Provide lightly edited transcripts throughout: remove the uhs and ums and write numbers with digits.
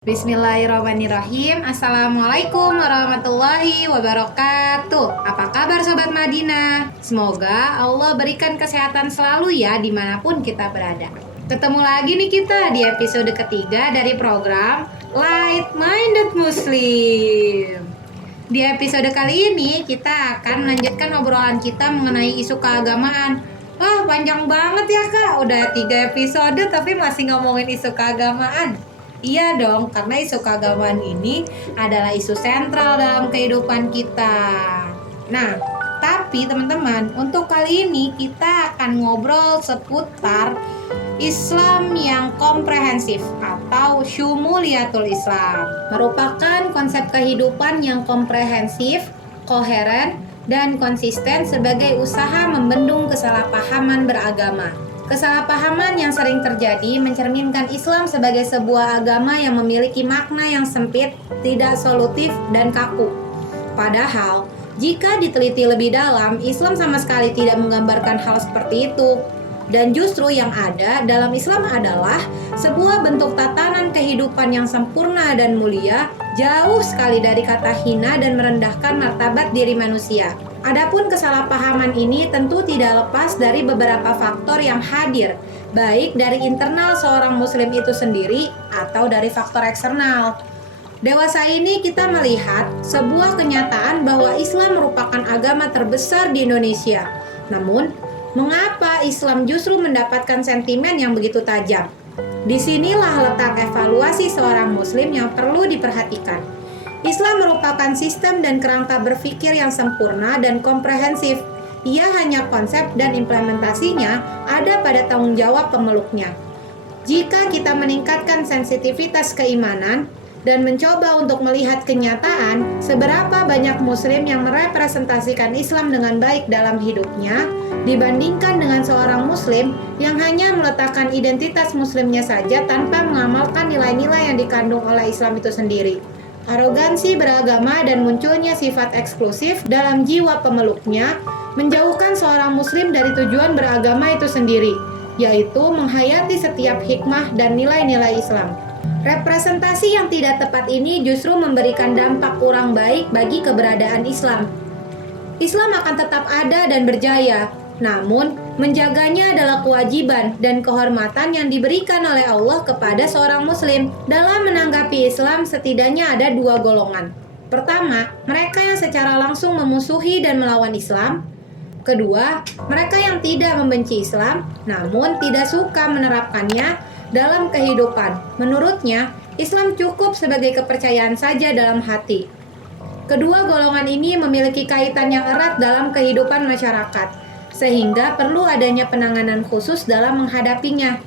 Bismillahirrahmanirrahim. Assalamualaikum warahmatullahi wabarakatuh. Apa kabar Sobat Madinah? Semoga Allah berikan kesehatan selalu ya dimanapun kita berada. Ketemu lagi nih kita di episode ketiga dari program Light Minded Muslim. Di episode kali ini kita akan melanjutkan obrolan kita mengenai isu keagamaan. Wah, panjang banget ya Kak, udah 3 episode tapi masih ngomongin isu keagamaan. Iya dong, karena isu keagamaan ini adalah isu sentral dalam kehidupan kita. Nah, tapi teman-teman, untuk kali ini kita akan ngobrol seputar Islam yang komprehensif atau syumuliyatul Islam. Merupakan konsep kehidupan yang komprehensif, koheren, dan konsisten sebagai usaha membendung kesalahpahaman beragama. Kesalahpahaman yang sering terjadi mencerminkan Islam sebagai sebuah agama yang memiliki makna yang sempit, tidak solutif, dan kaku. Padahal, jika diteliti lebih dalam, Islam sama sekali tidak menggambarkan hal seperti itu. Dan justru yang ada dalam Islam adalah sebuah bentuk tatanan kehidupan yang sempurna dan mulia, jauh sekali dari kata hina dan merendahkan martabat diri manusia. Adapun kesalahpahaman ini tentu tidak lepas dari beberapa faktor yang hadir, baik dari internal seorang muslim itu sendiri atau dari faktor eksternal. Dewasa ini kita melihat sebuah kenyataan bahwa Islam merupakan agama terbesar di Indonesia. Namun, mengapa Islam justru mendapatkan sentimen yang begitu tajam? Disinilah letak evaluasi seorang muslim yang perlu diperhatikan. Islam merupakan sistem dan kerangka berpikir yang sempurna dan komprehensif. Ia hanya konsep dan implementasinya ada pada tanggung jawab pemeluknya. Jika kita meningkatkan sensitivitas keimanan dan mencoba untuk melihat kenyataan seberapa banyak muslim yang merepresentasikan Islam dengan baik dalam hidupnya dibandingkan dengan seorang muslim yang hanya meletakkan identitas muslimnya saja tanpa mengamalkan nilai-nilai yang dikandung oleh Islam itu sendiri. Arogansi beragama dan munculnya sifat eksklusif dalam jiwa pemeluknya menjauhkan seorang muslim dari tujuan beragama itu sendiri, yaitu menghayati setiap hikmah dan nilai-nilai Islam. Representasi yang tidak tepat ini justru memberikan dampak kurang baik bagi keberadaan Islam. Islam akan tetap ada dan berjaya, namun menjaganya adalah kewajiban dan kehormatan yang diberikan oleh Allah kepada seorang muslim. Dalam menanggapi Islam setidaknya ada 2 golongan. Pertama, mereka yang secara langsung memusuhi dan melawan Islam. Kedua, mereka yang tidak membenci Islam namun tidak suka menerapkannya dalam kehidupan. Menurutnya, Islam cukup sebagai kepercayaan saja dalam hati. Kedua golongan ini memiliki kaitan yang erat dalam kehidupan masyarakat, sehingga perlu adanya penanganan khusus dalam menghadapinya.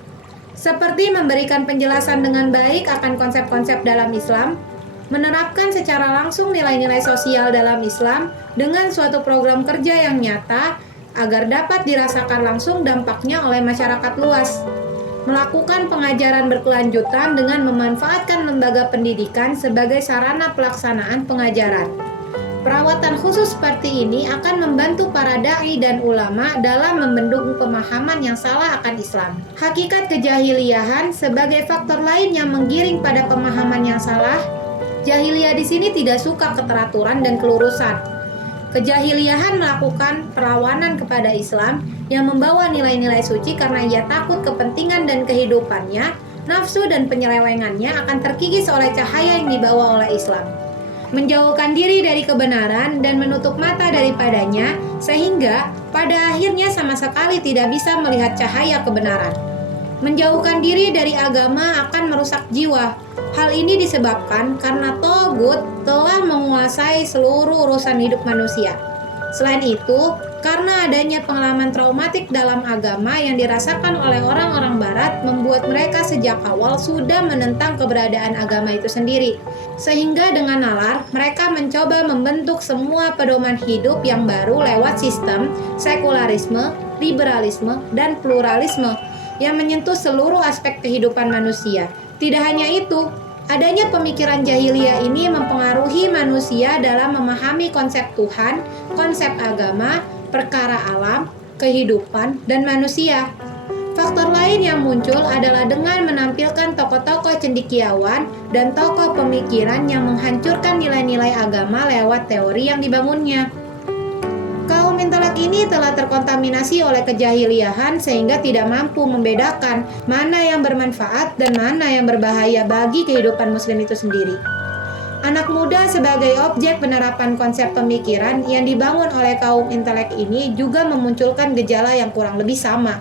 Seperti memberikan penjelasan dengan baik akan konsep-konsep dalam Islam, menerapkan secara langsung nilai-nilai sosial dalam Islam dengan suatu program kerja yang nyata agar dapat dirasakan langsung dampaknya oleh masyarakat luas. Melakukan pengajaran berkelanjutan dengan memanfaatkan lembaga pendidikan sebagai sarana pelaksanaan pengajaran. Perawatan khusus seperti ini akan membantu para dai dan ulama dalam membendung pemahaman yang salah akan Islam. Hakikat kejahiliahan sebagai faktor lain yang menggiring pada pemahaman yang salah. Jahiliyah di sini tidak suka keteraturan dan kelurusan. Kejahiliahan melakukan perlawanan kepada Islam yang membawa nilai-nilai suci karena ia takut kepentingan dan kehidupannya, nafsu dan penyelewengannya akan terkikis oleh cahaya yang dibawa oleh Islam. Menjauhkan diri dari kebenaran dan menutup mata daripadanya, sehingga pada akhirnya sama sekali tidak bisa melihat cahaya kebenaran. Menjauhkan diri dari agama akan merusak jiwa. Hal ini disebabkan karena Togut telah menguasai seluruh urusan hidup manusia. Selain itu, karena adanya pengalaman traumatik dalam agama yang dirasakan oleh orang-orang Barat membuat mereka sejak awal sudah menentang keberadaan agama itu sendiri. Sehingga dengan nalar, mereka mencoba membentuk semua pedoman hidup yang baru lewat sistem sekularisme, liberalisme, dan pluralisme yang menyentuh seluruh aspek kehidupan manusia. Tidak hanya itu, adanya pemikiran jahiliyah ini mempengaruhi manusia dalam memahami konsep Tuhan, konsep agama, perkara alam, kehidupan, dan manusia. Faktor lain yang muncul adalah dengan menampilkan tokoh-tokoh cendekiawan dan tokoh pemikiran yang menghancurkan nilai-nilai agama lewat teori yang dibangunnya. Kaum intelek ini telah terkontaminasi oleh kejahiliahan sehingga tidak mampu membedakan mana yang bermanfaat dan mana yang berbahaya bagi kehidupan muslim itu sendiri. Anak muda sebagai objek penerapan konsep pemikiran yang dibangun oleh kaum intelek ini juga memunculkan gejala yang kurang lebih sama.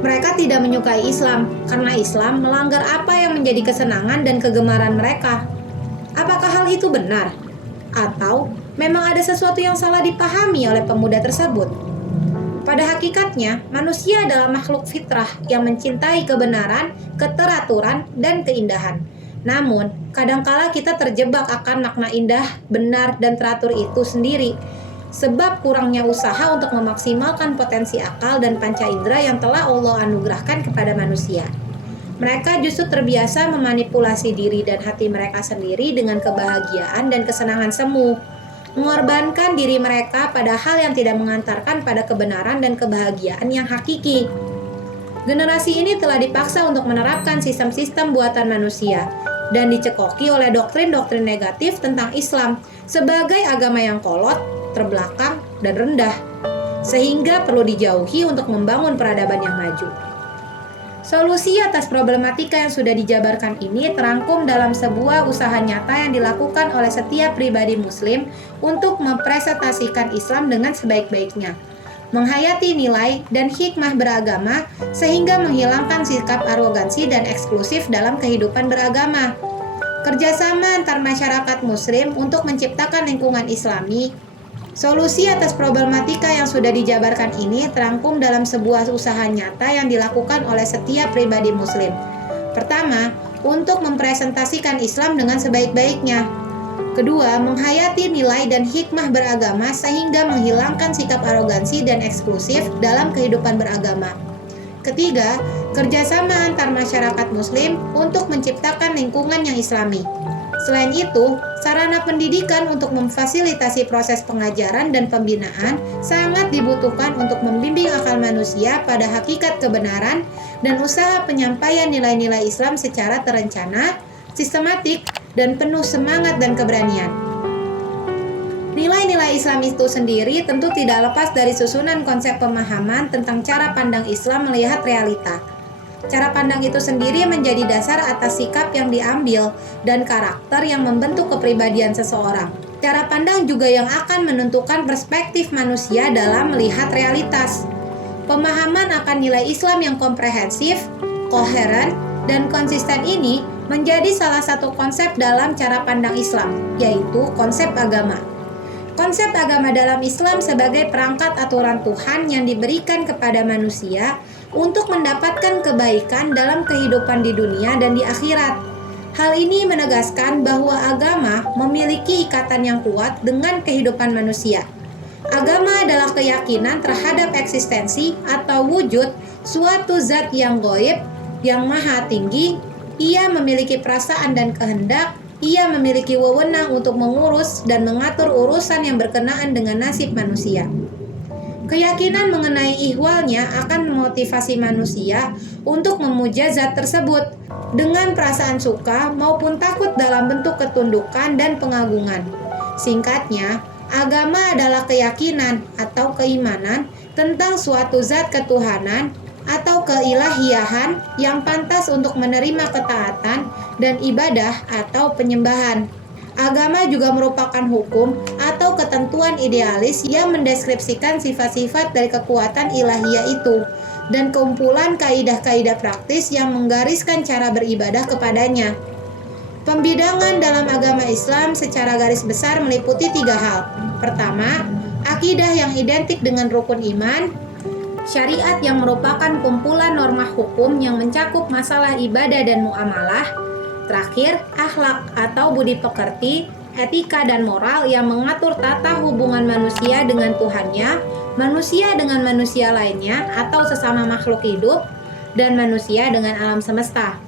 Mereka tidak menyukai Islam karena Islam melanggar apa yang menjadi kesenangan dan kegemaran mereka. Apakah hal itu benar? Atau memang ada sesuatu yang salah dipahami oleh pemuda tersebut? Pada hakikatnya, manusia adalah makhluk fitrah yang mencintai kebenaran, keteraturan, dan keindahan. Namun, kadangkala kita terjebak akan makna indah, benar, dan teratur itu sendiri, sebab kurangnya usaha untuk memaksimalkan potensi akal dan panca indera yang telah Allah anugerahkan kepada manusia. Mereka justru terbiasa memanipulasi diri dan hati mereka sendiri dengan kebahagiaan dan kesenangan semu, mengorbankan diri mereka pada hal yang tidak mengantarkan pada kebenaran dan kebahagiaan yang hakiki. Generasi ini telah dipaksa untuk menerapkan sistem-sistem buatan manusia dan dicekoki oleh doktrin-doktrin negatif tentang Islam sebagai agama yang kolot, terbelakang, dan rendah, sehingga perlu dijauhi untuk membangun peradaban yang maju. Solusi atas problematika yang sudah dijabarkan ini terangkum dalam sebuah usaha nyata yang dilakukan oleh setiap pribadi muslim untuk mempresentasikan Islam dengan sebaik-baiknya, menghayati nilai dan hikmah beragama sehingga menghilangkan sikap arogansi dan eksklusif dalam kehidupan beragama. Kerjasama antar masyarakat muslim untuk menciptakan lingkungan Islami. Solusi atas problematika yang sudah dijabarkan ini terangkum dalam sebuah usaha nyata yang dilakukan oleh setiap pribadi muslim. Pertama, untuk mempresentasikan Islam dengan sebaik-baiknya. Kedua, menghayati nilai dan hikmah beragama sehingga menghilangkan sikap arogansi dan eksklusif dalam kehidupan beragama. Ketiga, kerjasama antar masyarakat muslim untuk menciptakan lingkungan yang islami. Selain itu, sarana pendidikan untuk memfasilitasi proses pengajaran dan pembinaan sangat dibutuhkan untuk membimbing akal manusia pada hakikat kebenaran dan usaha penyampaian nilai-nilai Islam secara terencana, sistematik, dan penuh semangat dan keberanian. Nilai-nilai Islam itu sendiri tentu tidak lepas dari susunan konsep pemahaman tentang cara pandang Islam melihat realita. Cara pandang itu sendiri menjadi dasar atas sikap yang diambil dan karakter yang membentuk kepribadian seseorang. Cara pandang juga yang akan menentukan perspektif manusia dalam melihat realitas. Pemahaman akan nilai Islam yang komprehensif, koheren, dan konsisten ini menjadi salah satu konsep dalam cara pandang Islam, yaitu konsep agama. Konsep agama dalam Islam sebagai perangkat aturan Tuhan yang diberikan kepada manusia untuk mendapatkan kebaikan dalam kehidupan di dunia dan di akhirat. Hal ini menegaskan bahwa agama memiliki ikatan yang kuat dengan kehidupan manusia. Agama adalah keyakinan terhadap eksistensi atau wujud suatu zat yang gaib, yang maha tinggi. Ia memiliki perasaan dan kehendak. Ia memiliki wewenang untuk mengurus dan mengatur urusan yang berkenaan dengan nasib manusia. Keyakinan mengenai ihwalnya akan memotivasi manusia untuk memuja zat tersebut dengan perasaan suka maupun takut dalam bentuk ketundukan dan pengagungan. Singkatnya, agama adalah keyakinan atau keimanan tentang suatu zat ketuhanan atau keilahiyahan yang pantas untuk menerima ketaatan dan ibadah atau penyembahan. Agama juga merupakan hukum atau ketentuan idealis yang mendeskripsikan sifat-sifat dari kekuatan ilahiyah itu dan kumpulan kaidah-kaidah praktis yang menggariskan cara beribadah kepadanya. Pembidangan dalam agama Islam secara garis besar meliputi 3 hal. Pertama, akidah yang identik dengan rukun iman, syariat yang merupakan kumpulan norma hukum yang mencakup masalah ibadah dan muamalah. Terakhir, akhlak atau budi pekerti, etika dan moral yang mengatur tata hubungan manusia dengan Tuhannya, manusia dengan manusia lainnya atau sesama makhluk hidup, dan manusia dengan alam semesta.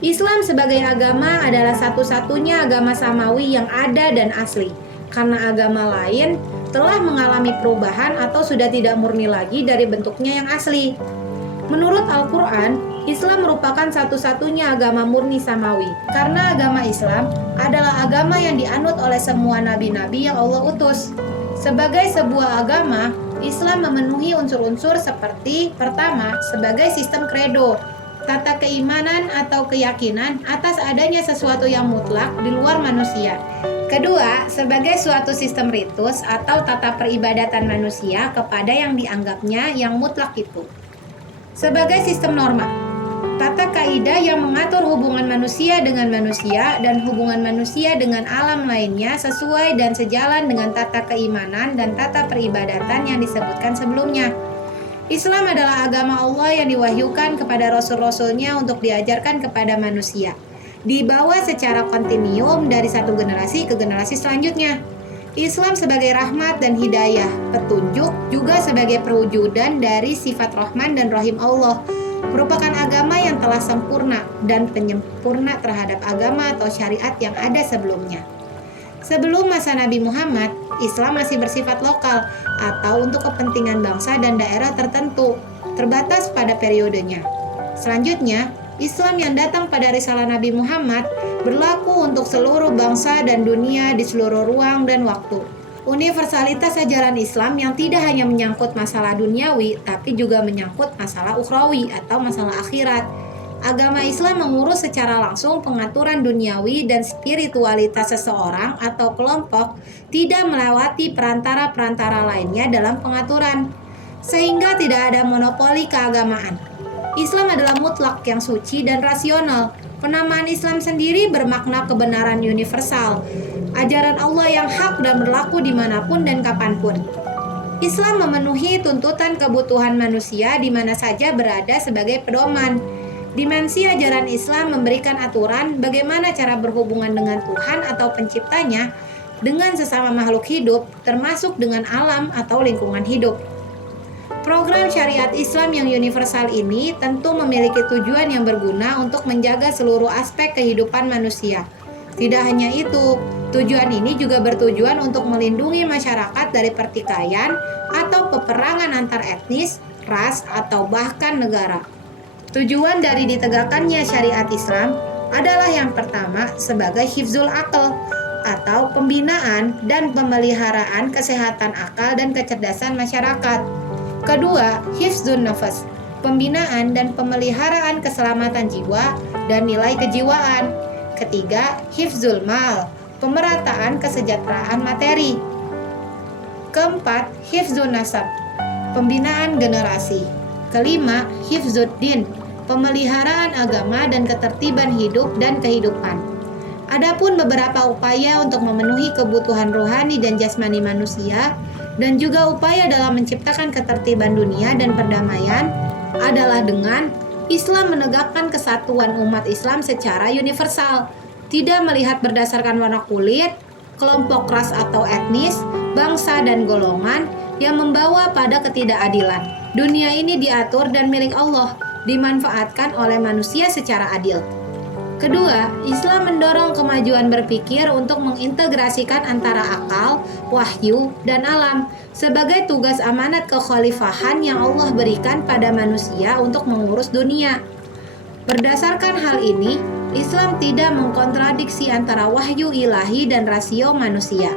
Islam sebagai agama adalah satu-satunya agama samawi yang ada dan asli, karena agama lain telah mengalami perubahan atau sudah tidak murni lagi dari bentuknya yang asli. Menurut Al-Quran, Islam merupakan satu-satunya agama murni samawi. Karena agama Islam adalah agama yang dianut oleh semua nabi-nabi yang Allah utus. Sebagai sebuah agama, Islam memenuhi unsur-unsur seperti: pertama, sebagai sistem kredo, tata keimanan atau keyakinan atas adanya sesuatu yang mutlak di luar manusia. Kedua, sebagai suatu sistem ritus atau tata peribadatan manusia kepada yang dianggapnya yang mutlak itu. Sebagai sistem norma, tata kaidah yang mengatur hubungan manusia dengan manusia dan hubungan manusia dengan alam lainnya sesuai dan sejalan dengan tata keimanan dan tata peribadatan yang disebutkan sebelumnya. Islam adalah agama Allah yang diwahyukan kepada rasul-rasulnya untuk diajarkan kepada manusia, dibawa secara kontinuum dari satu generasi ke generasi selanjutnya. Islam sebagai rahmat dan hidayah, petunjuk, juga sebagai perwujudan dari sifat Rahman dan Rahim Allah, merupakan agama yang telah sempurna dan penyempurna terhadap agama atau syariat yang ada sebelumnya. Sebelum masa Nabi Muhammad, Islam masih bersifat lokal atau untuk kepentingan bangsa dan daerah tertentu, terbatas pada periodenya. Selanjutnya, Islam yang datang pada risalah Nabi Muhammad berlaku untuk seluruh bangsa dan dunia di seluruh ruang dan waktu. Universalitas ajaran Islam yang tidak hanya menyangkut masalah duniawi, tapi juga menyangkut masalah ukhrawi atau masalah akhirat. Agama Islam mengurus secara langsung pengaturan duniawi dan spiritualitas seseorang atau kelompok, tidak melewati perantara-perantara lainnya dalam pengaturan, sehingga tidak ada monopoli keagamaan. Islam adalah mutlak yang suci dan rasional. Penamaan Islam sendiri bermakna kebenaran universal, ajaran Allah yang hak dan berlaku dimanapun dan kapanpun. Islam memenuhi tuntutan kebutuhan manusia di mana saja berada sebagai pedoman. Dimensi ajaran Islam memberikan aturan bagaimana cara berhubungan dengan Tuhan atau penciptanya, dengan sesama makhluk hidup, termasuk dengan alam atau lingkungan hidup. Program syariat Islam yang universal ini tentu memiliki tujuan yang berguna untuk menjaga seluruh aspek kehidupan manusia. Tidak hanya itu, tujuan ini juga bertujuan untuk melindungi masyarakat dari pertikaian atau peperangan antar etnis, ras, atau bahkan negara. Tujuan dari ditegakkannya syariat Islam adalah yang pertama sebagai hifzul aql atau pembinaan dan pemeliharaan kesehatan akal dan kecerdasan masyarakat. Kedua, hifzun nafas, pembinaan dan pemeliharaan keselamatan jiwa dan nilai kejiwaan. Ketiga, hifzul mal, pemerataan kesejahteraan materi. Keempat, hifzun nasab, pembinaan generasi. Kelima, hifzuddin, pemeliharaan agama dan ketertiban hidup dan kehidupan. Adapun beberapa upaya untuk memenuhi kebutuhan rohani dan jasmani manusia dan juga upaya dalam menciptakan ketertiban dunia dan perdamaian adalah dengan Islam menegakkan kesatuan umat Islam secara universal, tidak melihat berdasarkan warna kulit, kelompok ras atau etnis, bangsa dan golongan yang membawa pada ketidakadilan. Dunia ini diatur dan milik Allah, dimanfaatkan oleh manusia secara adil. Kedua, Islam mendorong kemajuan berpikir untuk mengintegrasikan antara akal, wahyu, dan alam sebagai tugas amanat kekhalifahan yang Allah berikan pada manusia untuk mengurus dunia. Berdasarkan hal ini, Islam tidak mengkontradiksi antara wahyu ilahi dan rasio manusia.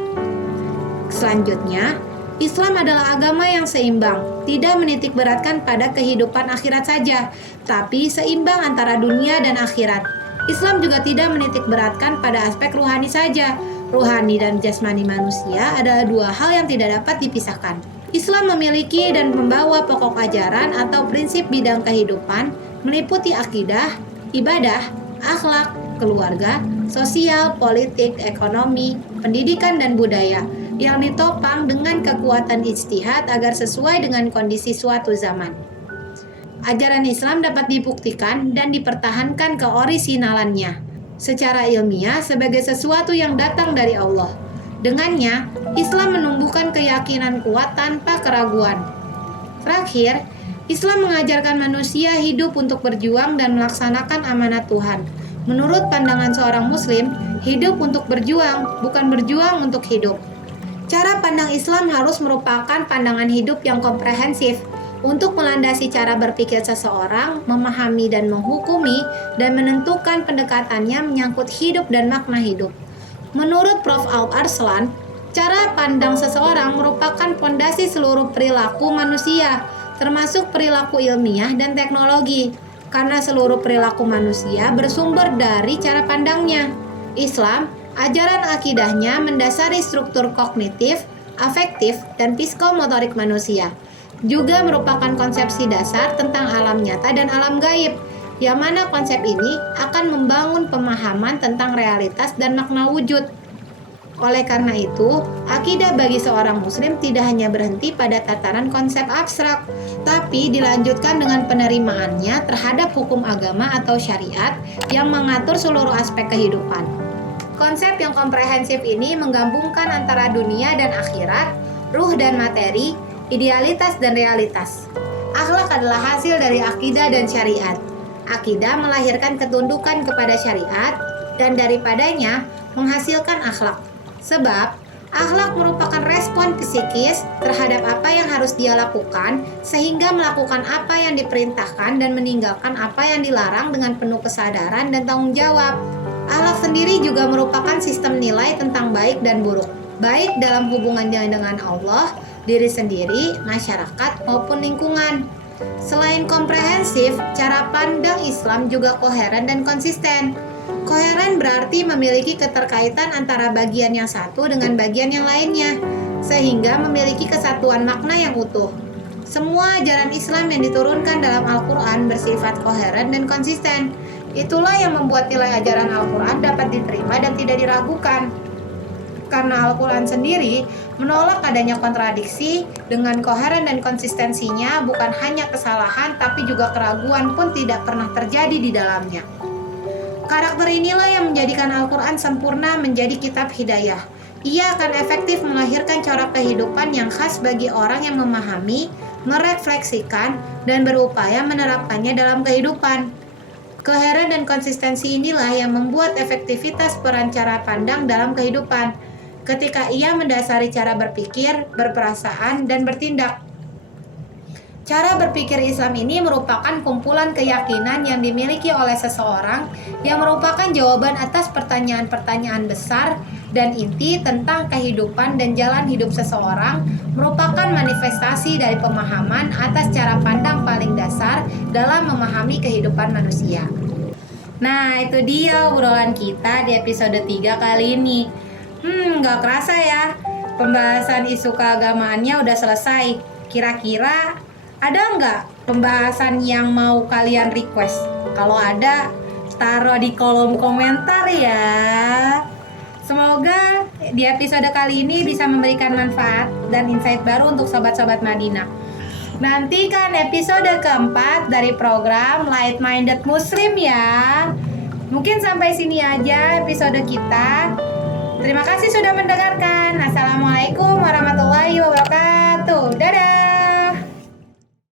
Selanjutnya, Islam adalah agama yang seimbang, tidak menitikberatkan pada kehidupan akhirat saja, tapi seimbang antara dunia dan akhirat. Islam juga tidak menitikberatkan pada aspek ruhani saja. Ruhani dan jasmani manusia adalah dua hal yang tidak dapat dipisahkan. Islam memiliki dan membawa pokok ajaran atau prinsip bidang kehidupan meliputi akidah, ibadah, akhlak, keluarga, sosial, politik, ekonomi, pendidikan, dan budaya yang ditopang dengan kekuatan ijtihad agar sesuai dengan kondisi suatu zaman. Ajaran Islam dapat dibuktikan dan dipertahankan keorisinalannya secara ilmiah sebagai sesuatu yang datang dari Allah. Dengannya, Islam menumbuhkan keyakinan kuat tanpa keraguan. Terakhir, Islam mengajarkan manusia hidup untuk berjuang dan melaksanakan amanat Tuhan. Menurut pandangan seorang Muslim, hidup untuk berjuang, bukan berjuang untuk hidup. Cara pandang Islam harus merupakan pandangan hidup yang komprehensif. untuk melandasi cara berpikir seseorang, memahami dan menghukumi, dan menentukan pendekatannya menyangkut hidup dan makna hidup. Menurut Prof. Al-Arslan, cara pandang seseorang merupakan fondasi seluruh perilaku manusia, termasuk perilaku ilmiah dan teknologi, karena seluruh perilaku manusia bersumber dari cara pandangnya. Islam, ajaran akidahnya mendasari struktur kognitif, afektif, dan psikomotorik manusia. Juga merupakan konsepsi dasar tentang alam nyata dan alam gaib, yang mana konsep ini akan membangun pemahaman tentang realitas dan makna wujud. Oleh karena itu, akidah bagi seorang muslim tidak hanya berhenti pada tataran konsep abstrak, tapi dilanjutkan dengan penerimaannya terhadap hukum agama atau syariat yang mengatur seluruh aspek kehidupan. Konsep yang komprehensif ini menggabungkan antara dunia dan akhirat, ruh dan materi, idealitas dan realitas. Akhlak adalah hasil dari akidah dan syariat. Akidah melahirkan ketundukan kepada syariat dan daripadanya menghasilkan akhlak. Sebab akhlak merupakan respon psikis terhadap apa yang harus dia lakukan sehingga melakukan apa yang diperintahkan dan meninggalkan apa yang dilarang dengan penuh kesadaran dan tanggung jawab. Akhlak sendiri juga merupakan sistem nilai tentang baik dan buruk, baik dalam hubungannya dengan Allah, diri sendiri, masyarakat, maupun lingkungan. Selain komprehensif, cara pandang Islam juga koheren dan konsisten. Koheren berarti memiliki keterkaitan antara bagian yang satu dengan bagian yang lainnya, sehingga memiliki kesatuan makna yang utuh. Semua ajaran Islam yang diturunkan dalam Al-Quran bersifat koheren dan konsisten. Itulah yang membuat nilai ajaran Al-Quran dapat diterima dan tidak diragukan. Karena Al-Quran sendiri menolak adanya kontradiksi, dengan koheren dan konsistensinya bukan hanya kesalahan tapi juga keraguan pun tidak pernah terjadi di dalamnya. Karakter inilah yang menjadikan Al-Quran sempurna menjadi kitab hidayah. Ia akan efektif melahirkan corak kehidupan yang khas bagi orang yang memahami, merefleksikan, dan berupaya menerapkannya dalam kehidupan. Koheren dan konsistensi inilah yang membuat efektivitas peran cara pandang dalam kehidupan, ketika ia mendasari cara berpikir, berperasaan, dan bertindak. Cara berpikir Islam ini merupakan kumpulan keyakinan yang dimiliki oleh seseorang yang merupakan jawaban atas pertanyaan-pertanyaan besar dan inti tentang kehidupan dan jalan hidup seseorang, merupakan manifestasi dari pemahaman atas cara pandang paling dasar dalam memahami kehidupan manusia. Nah, itu dia obrolan kita di episode 3 kali ini. Gak kerasa ya, pembahasan isu keagamaannya udah selesai. Kira-kira ada nggak pembahasan yang mau kalian request? Kalau ada, taruh di kolom komentar ya. Semoga di episode kali ini bisa memberikan manfaat dan insight baru untuk sobat-sobat Madinah. Nantikan episode keempat dari program Light Minded Muslim ya. Mungkin sampai sini aja episode kita. Terima kasih sudah mendengarkan. Assalamualaikum warahmatullahi wabarakatuh.